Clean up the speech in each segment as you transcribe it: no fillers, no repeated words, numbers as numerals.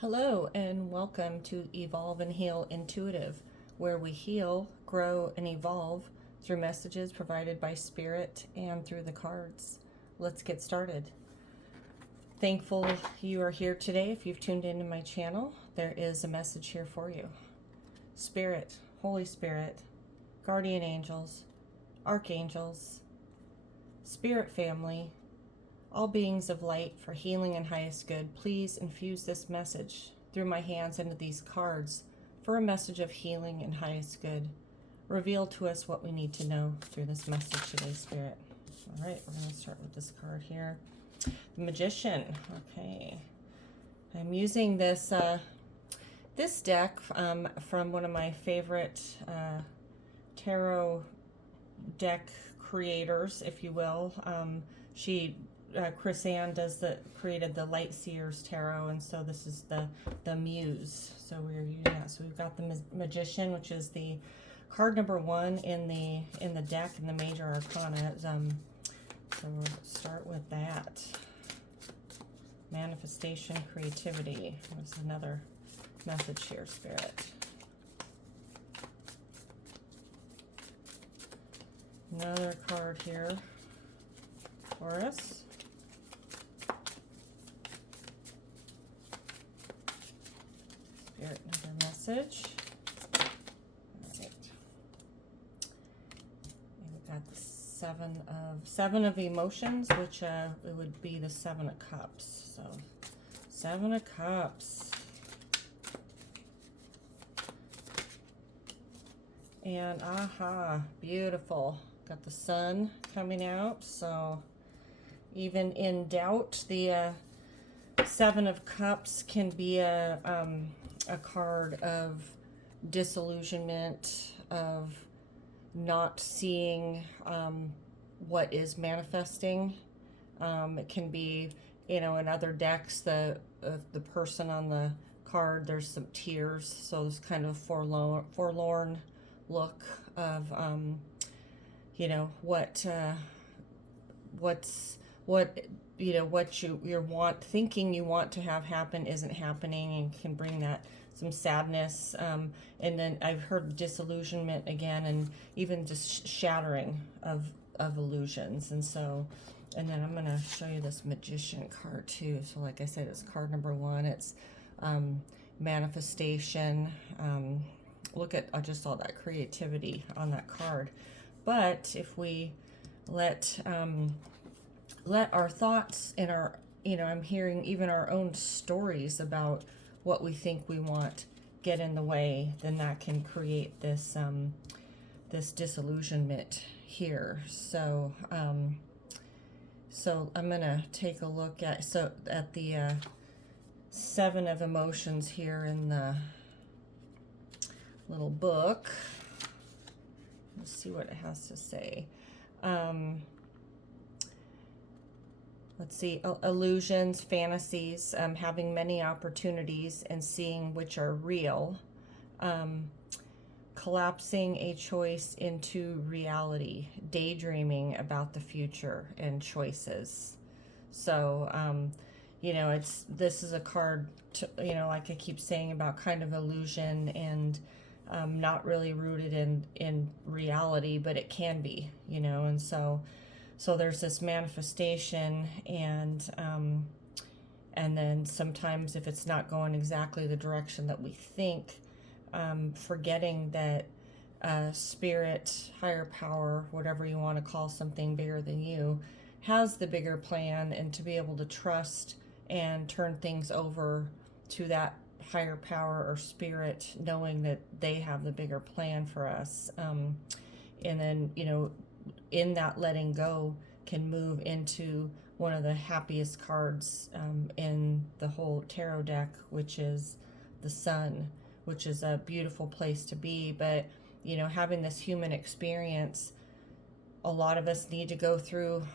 Hello, and welcome to Evolve and Heal Intuitive, where we heal, grow, and evolve through messages provided by Spirit and through the cards. Let's get started. Thankful you are here today. If you've tuned into my channel, there is a message here for you. Spirit, Holy Spirit, guardian angels, archangels, spirit family, all beings of light for healing and highest good, please infuse this message through my hands into these cards for a message of healing and highest good. Reveal to us what we need to know through this message today, Spirit. All right, we're going to start with this card here. The Magician. Okay. I'm using this this deck from one of my favorite tarot deck creators, if you will. Chris Ann created the Light Seers Tarot, and so this is the Muse. So we're using that. So we've got the Magician, which is the card number 1 in the deck in the Major Arcana. So we'll start with that. Manifestation, creativity. What's another message here, Spirit? Another card here for us. Another message. All right. And we got the seven of emotions, which it would be the 7 of cups. So 7 of cups. And aha, beautiful. Got the sun coming out. So even in doubt, the 7 of cups can be a card of disillusionment, of not seeing what is manifesting. It can be, in other decks, the person on the card, there's some tears, so it's kind of forlorn look of what you're thinking you want to have happen isn't happening, and can bring that some sadness. And then I've heard disillusionment again, and even just shattering of illusions. And then I'm going to show you this Magician card too. So like I said, it's card number 1. It's manifestation. Look at just all that creativity on that card. But if we let our thoughts and our, I'm hearing even our own stories about what we think we want get in the way, then that can create this this disillusionment here. So so I'm gonna take a look at the 7 of emotions here in the little book. Let's see what it has to say. Let's see, illusions, fantasies, having many opportunities and seeing which are real, collapsing a choice into reality, daydreaming about the future and choices. So, this is a card, like I keep saying, about kind of illusion and not really rooted in reality, but it can be, and so there's this manifestation, and then sometimes if it's not going exactly the direction that we think, forgetting that spirit, higher power, whatever you want to call something bigger than you, has the bigger plan, and to be able to trust and turn things over to that higher power or spirit, knowing that they have the bigger plan for us. And then, in that letting go can move into one of the happiest cards in the whole tarot deck, which is the Sun, which is a beautiful place to be. But having this human experience, a lot of us need to go through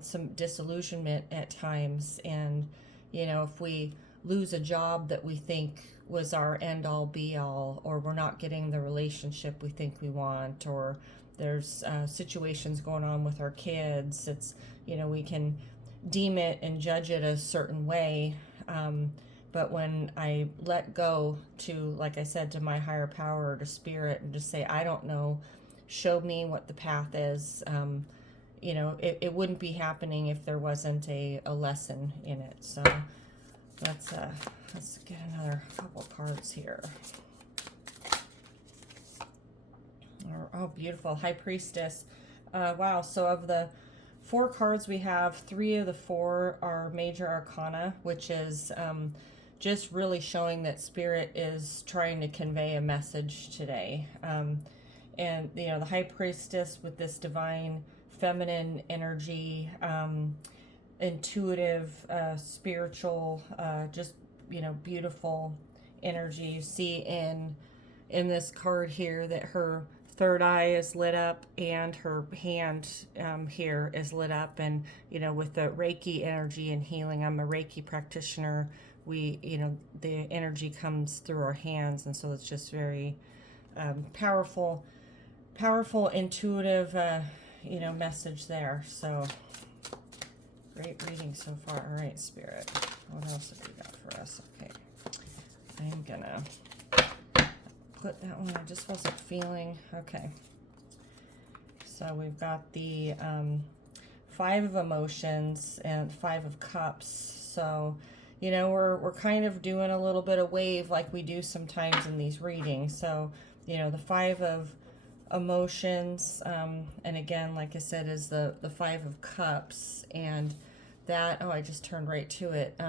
some disillusionment at times. And if we lose a job that we think was our end all be all, or we're not getting the relationship we think we want, or there's situations going on with our kids, it's we can deem it and judge it a certain way, But when I let go to, like I said, to my higher power or to spirit and just say, I don't know, show me what the path is, you know, it wouldn't be happening if there wasn't a lesson in it. So let's get another couple cards here. Oh, beautiful. High Priestess. Wow. So of the 4 cards we have, 3 of the 4 are major arcana, which is just really showing that Spirit is trying to convey a message today. And, you know, the High Priestess with this divine feminine energy, intuitive, spiritual, just, you know, beautiful energy. You see in this card here that her third eye is lit up and her hand here is lit up. And, you know, with the Reiki energy and healing, I'm a Reiki practitioner. We, you know, the energy comes through our hands. And so it's just very powerful, intuitive, you know, message there. So great reading so far. All right, Spirit. What else have you got for us? Okay. I'm gonna put that one. I just wasn't feeling. Okay. So we've got the 5 of emotions and 5 of cups. So, you know, we're kind of doing a little bit of wave like we do sometimes in these readings. So, you know, the 5 of emotions, and again, like I said, is the 5 of cups, and that, oh, I just turned right to it.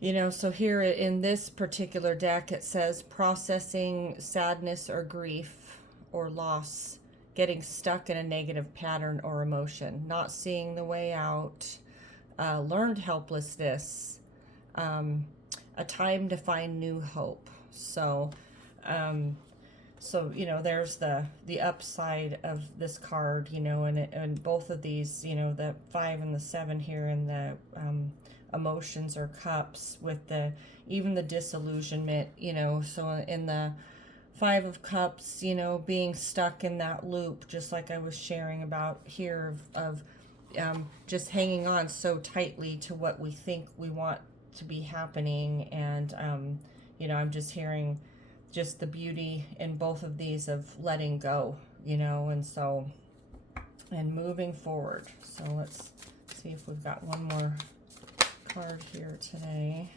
You know, so here in this particular deck, it says processing sadness or grief or loss, getting stuck in a negative pattern or emotion, not seeing the way out, learned helplessness, a time to find new hope. So, so, you know, there's the upside of this card, you know, and both of these, you know, the 5 and the 7 here in the emotions or cups with even the disillusionment, you know. So in the 5 of cups, you know, being stuck in that loop, just like I was sharing about here of just hanging on so tightly to what we think we want to be happening. And, you know, I'm just hearing just the beauty in both of these of letting go, you know, and so, and moving forward. So let's see if we've got one more card here today.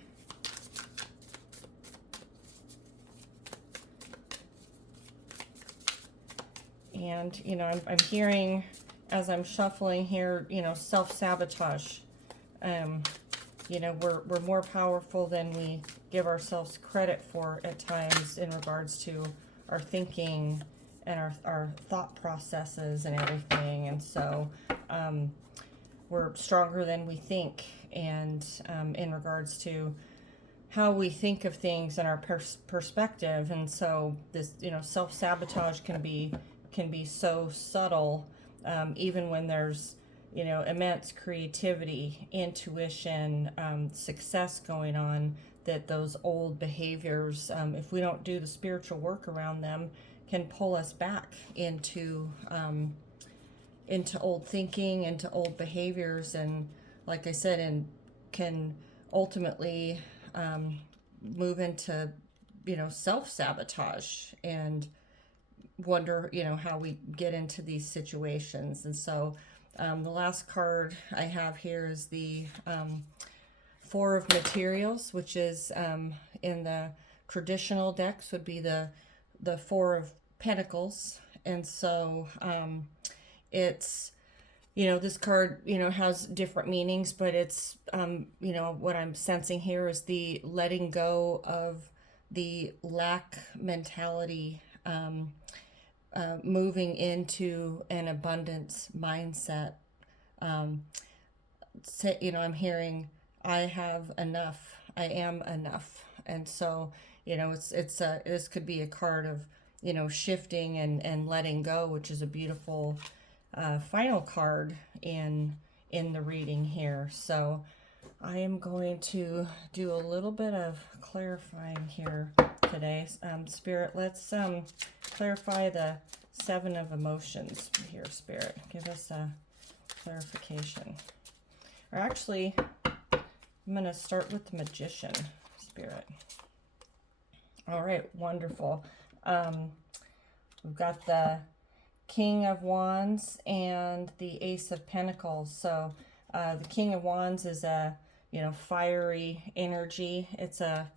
And, you know, I'm hearing as I'm shuffling here, you know, self-sabotage. You know, we're more powerful than we give ourselves credit for at times in regards to our thinking and our thought processes and everything. And so we're stronger than we think, and in regards to how we think of things and our perspective. And so this, you know, self-sabotage can be so subtle, even when there's, you know, immense creativity, intuition, success going on, that those old behaviors, if we don't do the spiritual work around them, can pull us back into old thinking, into old behaviors, and like I said, and can ultimately move into, you know, self-sabotage and wonder, you know, how we get into these situations. And so the last card I have here is the 4 of materials, which is in the traditional decks would be the 4 of pentacles. And so it's, you know, this card, you know, has different meanings, but it's, you know, what I'm sensing here is the letting go of the lack mentality, moving into an abundance mindset. You know, I'm hearing, I have enough, I am enough. And so, you know, this could be a card of, you know, shifting and letting go, which is a beautiful final card in the reading here. So I am going to do a little bit of clarifying here today. Spirit, let's clarify the 7 of emotions here, Spirit. Give us a clarification. Or actually, I'm going to start with the Magician, Spirit. All right, wonderful. We've got the King of Wands and the Ace of Pentacles. So the King of Wands is a, fiery energy. It's a,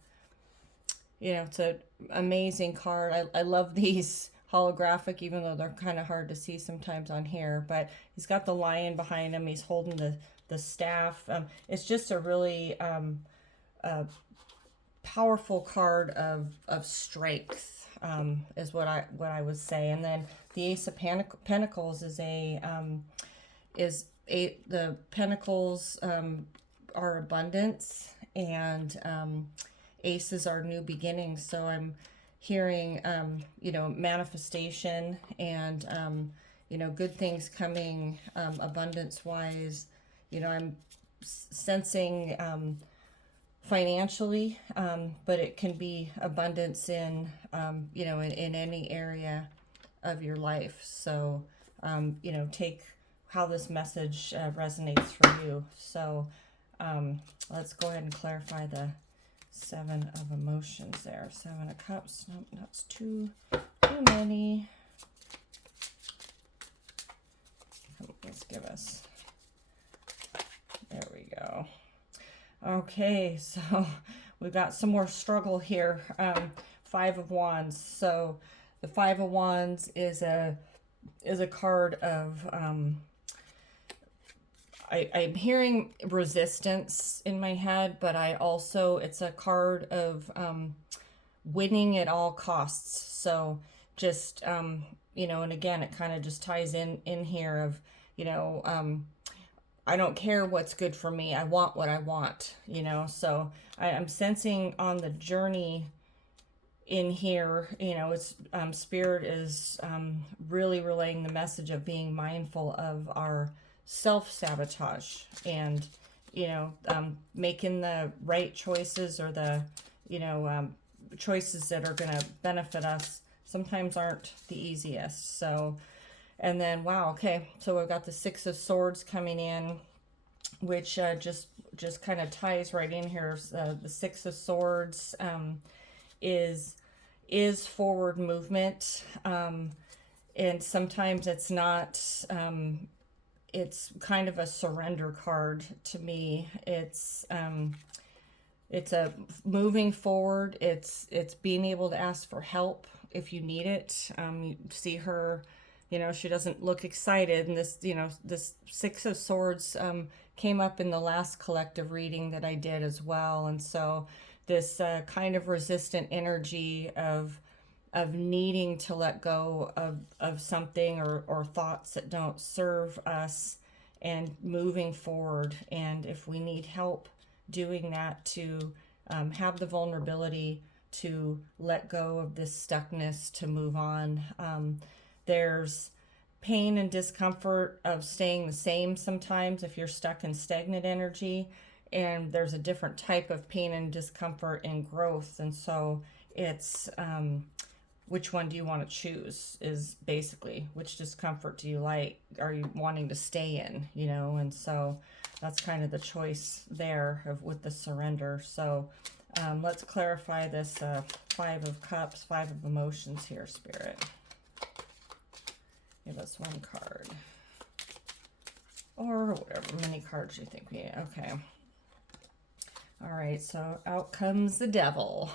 it's an amazing card. I love these holographic, even though they're kind of hard to see sometimes on here. But he's got the lion behind him. He's holding the staff. It's just a really powerful card of strength, is what I would say. And then the Ace of Pentacles is the pentacles are abundance, and aces are new beginnings. So I'm hearing manifestation and good things coming abundance wise. I'm sensing financially, but it can be abundance in in any area of your life. So take how this message resonates for you. So let's go ahead and clarify the Seven of Emotions there. Seven of Cups. Nope, that's too many. Let's give us. There we go. Okay, so we've got some more struggle here. Five of Wands. So the Five of Wands is a card of I'm hearing resistance in my head, but it's a card of winning at all costs. So just and again, it kind of just ties in here of I don't care what's good for me. I want what I want, So I'm sensing on the journey in here, it's Spirit is really relaying the message of being mindful of our self-sabotage and, making the right choices, or the, choices that are going to benefit us sometimes aren't the easiest. So, and then, wow, okay, so we've got the Six of Swords coming in, which just kind of ties right in here. The Six of Swords is forward movement, and sometimes it's not. It's kind of a surrender card to me. It's a moving forward. It's being able to ask for help if you need it. You see her. She doesn't look excited. And this Six of Swords came up in the last collective reading that I did as well. And so this kind of resistant energy of needing to let go of something or thoughts that don't serve us, and moving forward. And if we need help doing that, to have the vulnerability to let go of this stuckness, to move on. There's pain and discomfort of staying the same sometimes if you're stuck in stagnant energy, and there's a different type of pain and discomfort in growth. And so it's which one do you want to choose, is basically which discomfort do you like, are you wanting to stay in, and so that's kind of the choice there with the surrender. So let's clarify this Five of Cups, Five of Emotions here, Spirit. Give us one card. Or whatever, many cards you think we need. Okay. All right, so out comes the Devil.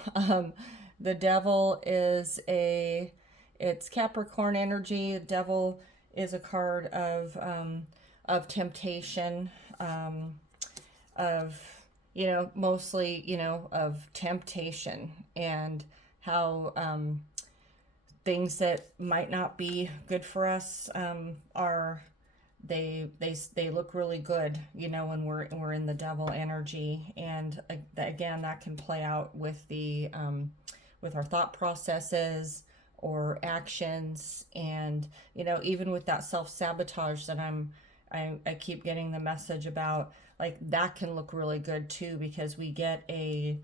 The Devil is it's Capricorn energy. The Devil is a card of temptation, of, mostly, of temptation, and how things that might not be good for us are they look really good, when we're in the Devil energy. And again, that can play out with the with our thought processes or actions, and even with that self-sabotage that I keep getting the message about, like, that can look really good too, because we get a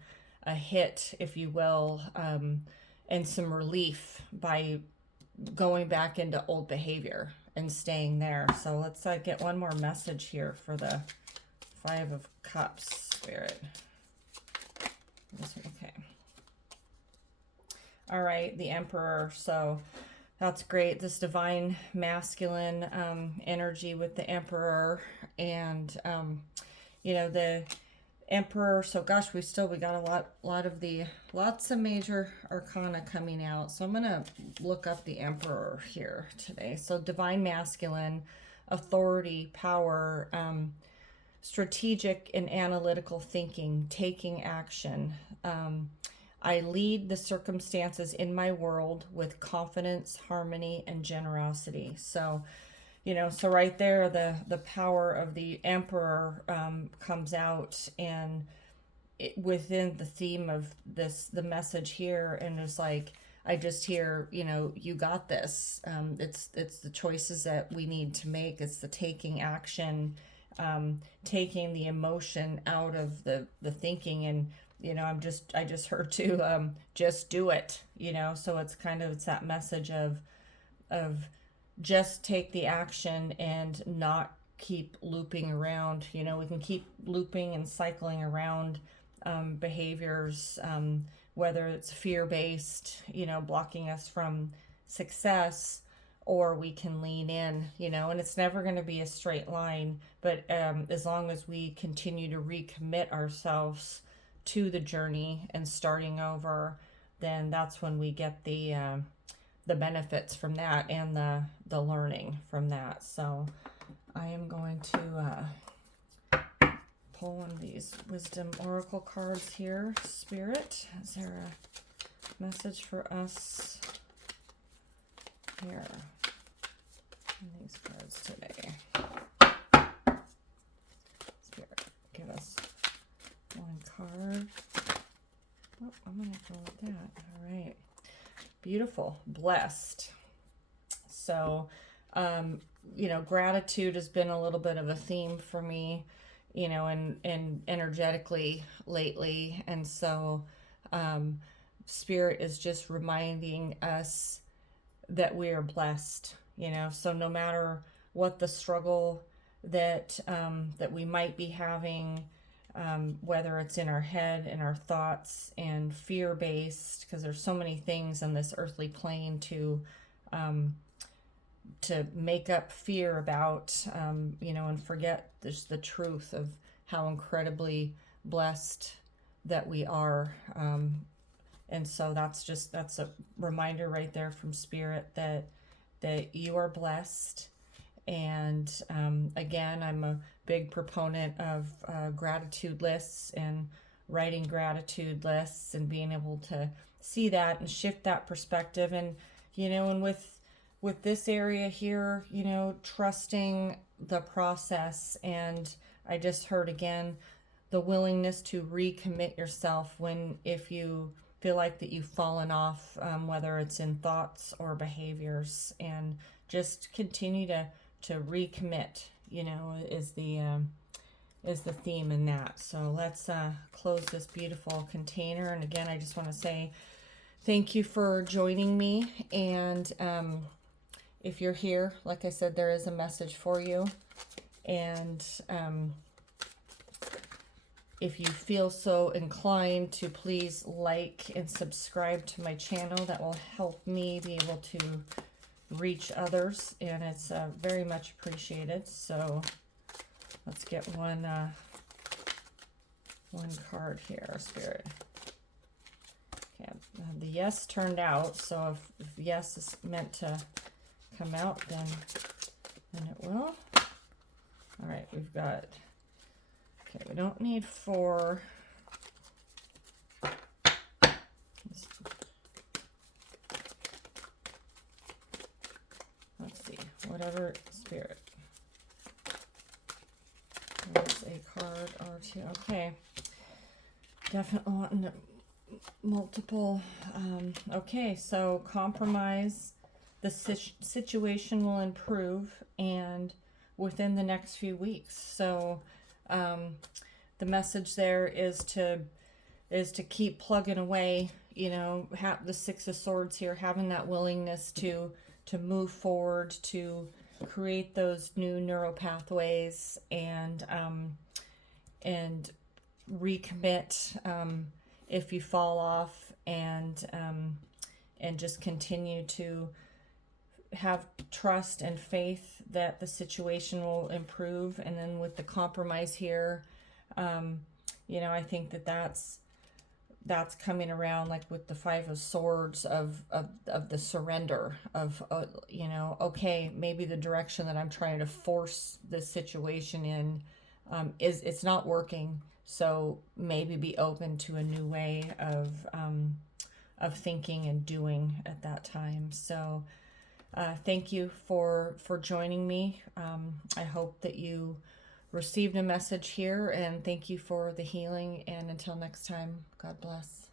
hit, if you will, and some relief by going back into old behavior and staying there. So let's get one more message here for the Five of Cups, Spirit. Okay. All right, the Emperor. So that's great. This divine masculine energy with the Emperor, and you know, the Emperor. So gosh, we got a lots of major arcana coming out. So I'm gonna look up the Emperor here today. So divine masculine, authority, power, strategic and analytical thinking, taking action. I lead the circumstances in my world with confidence, harmony, and generosity. So, you know, so right there, the power of the Emperor comes out, and within the theme of this, the message here, and it's like, I just hear, you know, you got this. It's the choices that we need to make. It's the taking action, taking the emotion out of the thinking. And you know, I just heard to just do it, you know. So it's that message of just take the action and not keep looping around. You know, we can keep looping and cycling around behaviors, whether it's fear-based, you know, blocking us from success, or we can lean in, you know. And it's never going to be a straight line, but as long as we continue to recommit ourselves to the journey and starting over, then that's when we get the benefits from that, and the learning from that. So I am going to pull one of these Wisdom Oracle cards here. Spirit, is there a message for us here in these cards today? Spirit, give us one card. Oh, I'm going to go with that. All right. Beautiful. Blessed. So, you know, gratitude has been a little bit of a theme for me, you know, and energetically lately. And so, Spirit is just reminding us that we are blessed, you know. So no matter what the struggle that we might be having, whether it's in our head, in our thoughts, and fear-based, because there's so many things on this earthly plane to make up fear about, you know, and forget just the truth of how incredibly blessed that we are. And so that's a reminder right there from Spirit that you are blessed. And again, I'm a big proponent of gratitude lists and writing gratitude lists and being able to see that and shift that perspective. And, you know, and with this area here, you know, trusting the process. And I just heard again, the willingness to recommit yourself if you feel like that you've fallen off, whether it's in thoughts or behaviors, and just continue to recommit, you know, is the theme in that. So let's close this beautiful container. And again, I just want to say thank you for joining me. And if you're here, like I said, there is a message for you. And if you feel so inclined to, please like and subscribe to my channel. That will help me be able to reach others, and it's very much appreciated. So let's get one card here, Spirit. Okay, the yes turned out, so if yes is meant to come out, then it will. All right, we've got, okay, we don't need 4. Let's see, whatever, Spirit. There's a card or two. Okay, definitely wanting multiple. Okay, so compromise. The situation will improve, and within the next few weeks. So the message there is to keep plugging away, you know, have the 6 of Swords here, having that willingness to move forward, to create those new neural pathways, and and recommit if you fall off, and just continue to have trust and faith that the situation will improve. And then with the compromise here, I think that that's coming around, like with the Five of Swords, of the surrender of, okay, maybe the direction that I'm trying to force this situation in is it's not working. So maybe be open to a new way of thinking and doing at that time. So thank you for joining me. I hope that you received a message here, and thank you for the healing. And until next time, God bless.